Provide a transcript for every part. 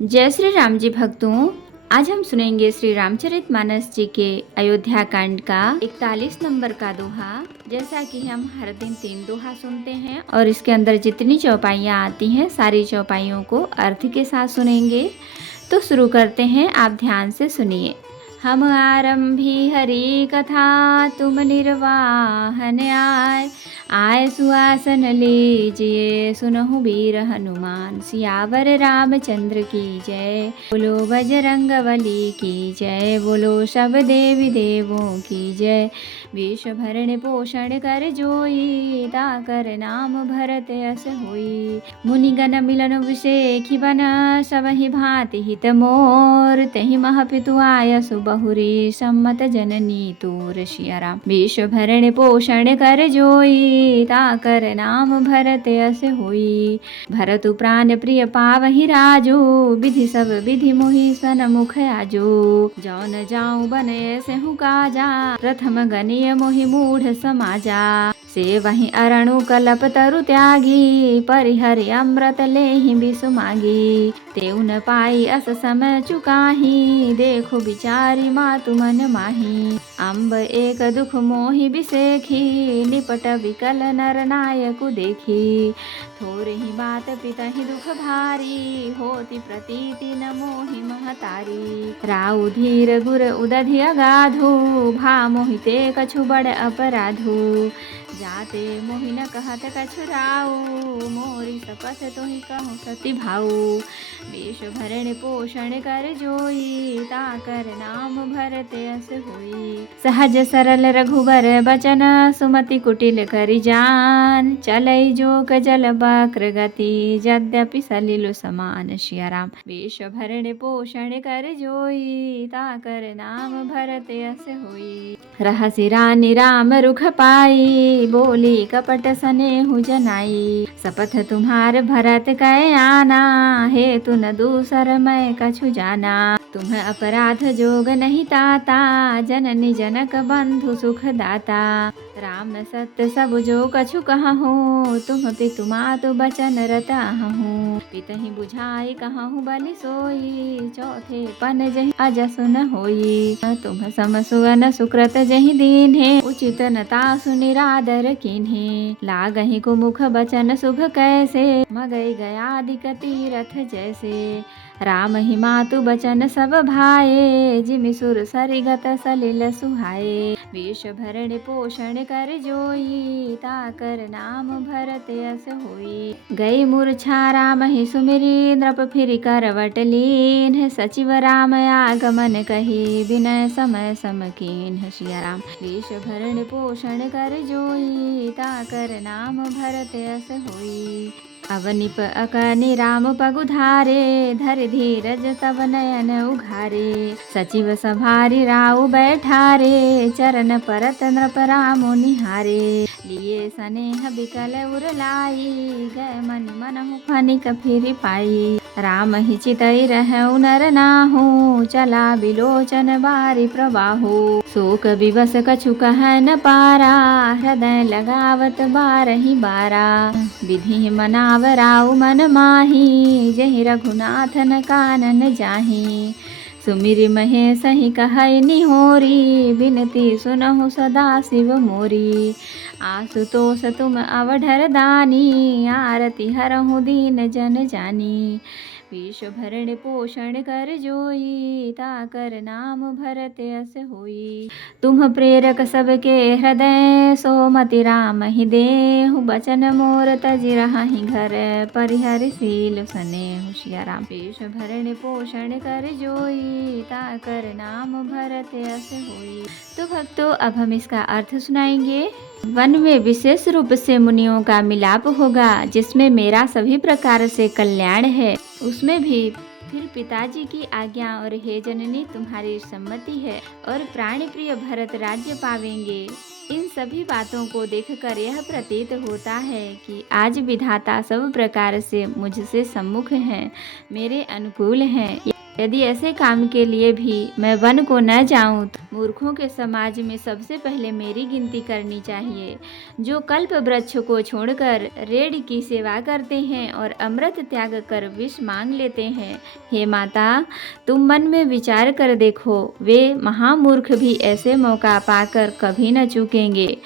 जय श्री राम जी भक्तों, आज हम सुनेंगे श्री रामचरितमानस जी के अयोध्या कांड का 41 नंबर का दोहा। जैसा कि हम हर दिन 3 दोहा सुनते हैं और इसके अंदर जितनी चौपाइयाँ आती हैं सारी चौपाइयों को अर्थ के साथ सुनेंगे। तो शुरू करते हैं, आप ध्यान से सुनिए। हम आरंभी हरि कथा, तुम निर्वाहन आय सुआसन लीजिए, सुनहु वीर हनुमान, सियावर रामचंद्र की जय। बोलो बजरंग बली की जय, बोलो सब देवी देवों की जय। विष भरण पोषण कर जोई, ताकर नाम भरत यस होई। मुनिगण मिलन विषेखी बन, सबहि भांति हित मोर, तहि महपितु आयसु बहुरी, सम्मत जननी तूर सिया राम। विष भरण पोषण कर जोई, ताकर नाम भरत यस होई। भरतु प्राण प्रिय पावहि राजो, विधि सब विधि मोहि सनमुख आजो। जौन जाऊं बने सेहु काजा, प्रथम गनीय मोहि मूढ़ समाजा। से वही अरणु कलप तरु त्यागी, परिहरि अमृत लेहि बिसु मागी। तेउ न पाई अस समय चुकाही, देखो बिचारी मातु मन माही। अम्ब एक दुख मोहि बिसेखी, निपट विकल नर नायकु देखी। थोरे ही बात पितहि दुख भारी, होती प्रतीति न मोहि महतारी। राउ धीर गुर उदधि अगाधु, भा मोहिते कछु बड़ अपराधु। जाते मोहि न कहत कछु राउ, मोरी सपथ तोहि कहूँ सती भाऊ। वेश भरण पोषण कर जोई, ताकर नाम भरत यस होई। सहज सरल रघुबर बचन, सुमति कुटिल करि जान। चलै जोग जल बक्र गति, यद्यपि सलिल समान सिया राम। वेश भरण पोषण कर जोई, ताकर नाम भरत यस होई। रहसि रानी राम रुख पाई, बोली कपट सनेहु जनाई। शपथ तुम्हार भरत कै आना, हेतु न दूसर मैं कछु जाना। तुम अपराध जोग नहीं ताता, जननी जनक बंधु सुख दाता। राम न सत्य सब जो कछु कहूँ, तुम पितु मातु बचन रत आहूँ। पितहि बुझाई कहूँ बलि सोई, चौथे पन जहि अजसु न होई। तुम सम सुवन सुकृत जहि दीन्हे, उचित न तासु निरादर कीन्हे। लागहि को मुख बचन शुभ कैसे, मगई गयादिक तीरथ जैसे। राम ही मातु बचन सब भाए, जिमि सुर सरिगत सलिल सुहाए। वेश भरण पोषण कर जोई, ताकर नाम भरत यस होई। गई मूर्छा राम ही सुमिरी, नृप फिर करवट लीन। सचिव राम आगमन कही, विनय समय सम कीन्ह सिया राम। वेश भरण पोषण कर जोई, ताकर नाम भरत यस होई। अवनिप अकनि राम पगुधारे, धर धीरज तब नयन उघारे। सचिव सभारी राउ बैठारे, चरण परत नृप रामु निहारे। लिए सनेह बिकल उर लाई, गए मनि मनहु फनिक फिरि पाई। राम ही चितई रहउ नर नाहु, चला बिलोचन बारी प्रवाहु। शोक विवश कछु कह न पारा, हृदय लगावत बारहि बारा। विधि मनाव राउ मन माही, जहि रघुनाथन कानन जाही। सुमिरि महेश ही कहै निहोरी, बिनती सुनहु सदा शिव मोरी। आशुतोष तुम अवढर दानी, आरती हरहु दीन जन जानी। विष भरण पोषण कर जोई, ताकर नाम भरत यस होई। तुम प्रेरक सबके हृदय, सोमति राम ही देहु। बचन मोर तजि रहाहि घर, परिहरि सील सनेहु सिया राम। वेश भरण पोषण कर जोई, ताकर नाम भरत यस होई। तो भक्तों, अब हम इसका अर्थ सुनाएंगे। वन में विशेष रूप से मुनियों का मिलाप होगा, जिसमें मेरा सभी प्रकार से कल्याण है। उसमें भी फिर पिताजी की आज्ञा और हे जननी तुम्हारी सम्मति है, और प्राण प्रिय भरत राज्य पावेंगे। इन सभी बातों को देखकर यह प्रतीत होता है कि आज विधाता सब प्रकार से मुझसे सम्मुख हैं, मेरे अनुकूल हैं। यदि ऐसे काम के लिए भी मैं वन को न जाऊं तो मूर्खों के समाज में सबसे पहले मेरी गिनती करनी चाहिए, जो कल्प वृक्ष को छोड़कर रेड़ की सेवा करते हैं और अमृत त्याग कर विष मांग लेते हैं। हे माता, तुम मन में विचार कर देखो, वे महामूर्ख भी ऐसे मौका पाकर कभी न चूकेंगे।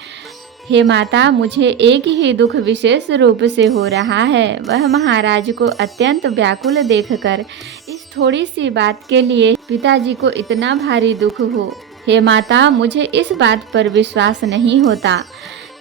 हे माता, मुझे एक ही दुख विशेष रूप से हो रहा है, वह महाराज को अत्यंत व्याकुल देखकर। इस थोड़ी सी बात के लिए पिताजी को इतना भारी दुख हो। हे माता, मुझे इस बात पर विश्वास नहीं होता,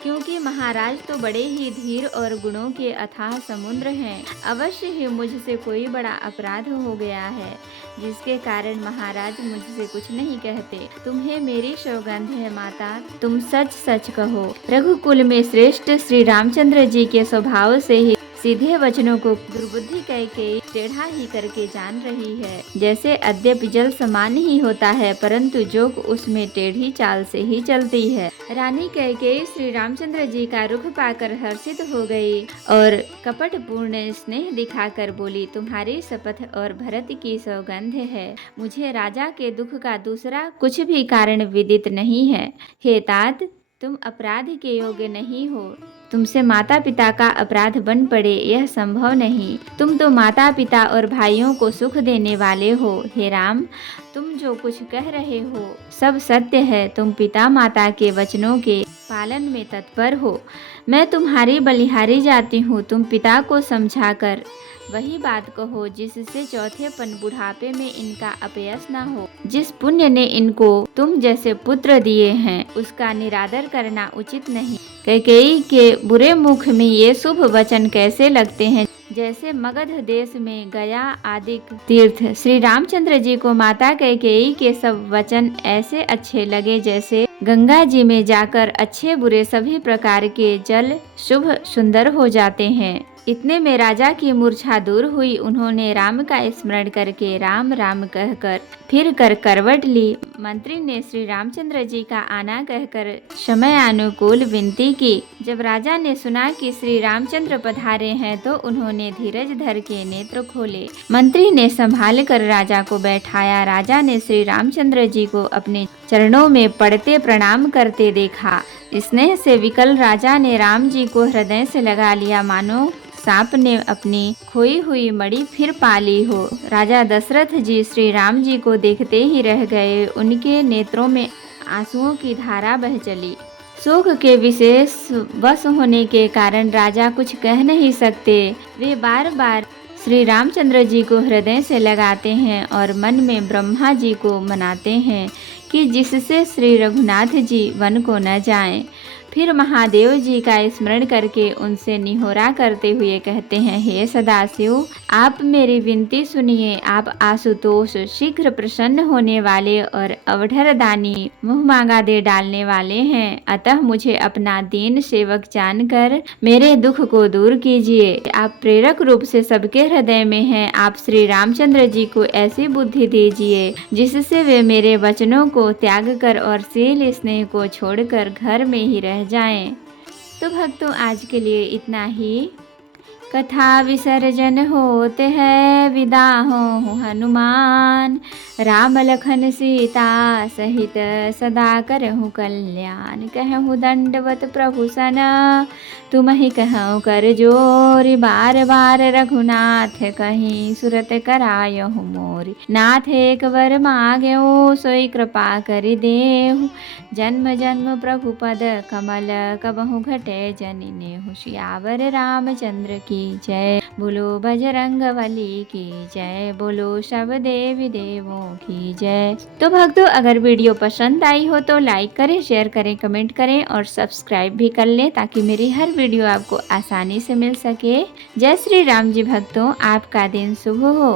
क्योंकि महाराज तो बड़े ही धीर और गुणों के अथाह समुद्र हैं। अवश्य ही मुझसे कोई बड़ा अपराध हो गया है, जिसके कारण महाराज मुझसे कुछ नहीं कहते। तुम्हें मेरी सौगंध है माता, तुम सच सच कहो। रघुकुल में श्रेष्ठ श्री रामचंद्र जी के स्वभाव से ही सीधे वचनों को दुर्बुद्धि कैकेयी टेढ़ा ही करके जान रही है। जैसे अद्यप जल समान ही होता है, परंतु जोक उसमें टेढ़ी चाल से ही चलती है। रानी कैकेयी श्री रामचंद्र जी का रुख पाकर हर्षित हो गई और कपट पूर्ण स्नेह दिखाकर बोली, तुम्हारी शपथ और भरत की सौगंध है, मुझे राजा के दुख का दूसरा कुछ भी कारण विदित नहीं है। हे तात, तुम अपराध के योग्य नहीं हो, तुमसे माता पिता का अपराध बन पड़े यह संभव नहीं। तुम तो माता पिता और भाइयों को सुख देने वाले हो। हे राम, तुम जो कुछ कह रहे हो सब सत्य है। तुम पिता माता के वचनों के पालन में तत्पर हो। मैं तुम्हारी बलिहारी जाती हूँ। तुम पिता को समझाकर वही बात कहो, जिससे चौथेपन बुढ़ापे में इनका अपयश न हो। जिस पुण्य ने इनको तुम जैसे पुत्र दिए हैं, उसका निरादर करना उचित नहीं। कैकेयी के बुरे मुख में ये शुभ वचन कैसे लगते हैं, जैसे मगध देश में गया आदि तीर्थ। श्री रामचंद्र जी को माता कैकेयी के सब वचन ऐसे अच्छे लगे, जैसे गंगा जी में जाकर अच्छे बुरे सभी प्रकार के जल शुभ सुंदर हो जाते हैं। इतने में राजा की मूर्छा दूर हुई। उन्होंने राम का स्मरण करके राम राम कहकर फिर कर करवट ली। मंत्री ने श्री रामचंद्र जी का आना कहकर समय अनुकूल विनती की। जब राजा ने सुना कि श्री रामचंद्र पधारे हैं, तो उन्होंने धीरज धर के नेत्र खोले। मंत्री ने संभाल कर राजा को बैठाया। राजा ने श्री रामचंद्र जी को अपने चरणों में पड़ते प्रणाम करते देखा। स्नेह से विकल राजा ने राम जी को हृदय से लगा लिया, मानो सांप ने अपनी खोई हुई मणि फिर पा ली हो। राजा दशरथ जी श्री राम जी को देखते ही रह गए। उनके नेत्रों में आंसुओं की धारा बह चली। शोक के विशेष वश होने के कारण राजा कुछ कह नहीं सकते। वे बार बार श्री रामचंद्र जी को हृदय से लगाते हैं और मन में ब्रह्मा जी को मनाते हैं कि जिससे श्री रघुनाथ जी वन को न जाएं। फिर महादेव जी का स्मरण करके उनसे निहोरा करते हुए कहते हैं, हे सदाशिव, आप मेरी विनती सुनिए। आप आशुतोष, शीघ्र प्रसन्न होने वाले और अवधर दानी, मुँह मांगा दे डालने वाले हैं। अतः मुझे अपना दीन सेवक जानकर मेरे दुख को दूर कीजिए। आप प्रेरक रूप से सबके हृदय में हैं। आप श्री रामचंद्र जी को ऐसी बुद्धि दीजिए जिससे वे मेरे वचनों को त्याग कर और शील स्नेह को छोड़कर घर में ही रह जाएं। तो भक्तों, आज के लिए इतना ही। कथा विसर्जन होते हैं, विदा हो हनुमान। राम लखन सीता सहित सदा करहु कल्याण। कहूँ दंडवत प्रभु सन, तुम ही कहूँ कर जोरी। बार बार रघुनाथ कहीं, सुरत करायहु मोरी। नाथ एक वर मांगेहु, सोई कृपा कर देहु। जन्म जन्म प्रभु पद कमल, कबहु घटे जनिनेहु। सियावर रामचंद्र की जय, बोलो बजरंगबली की जय, बोलो सब देवी देवों की जय। तो भक्तों, अगर वीडियो पसंद आई हो तो लाइक करें, शेयर करें, कमेंट करें और सब्सक्राइब भी कर लें, ताकि मेरी हर वीडियो आपको आसानी से मिल सके। जय श्री राम जी। भक्तों, आपका दिन शुभ हो।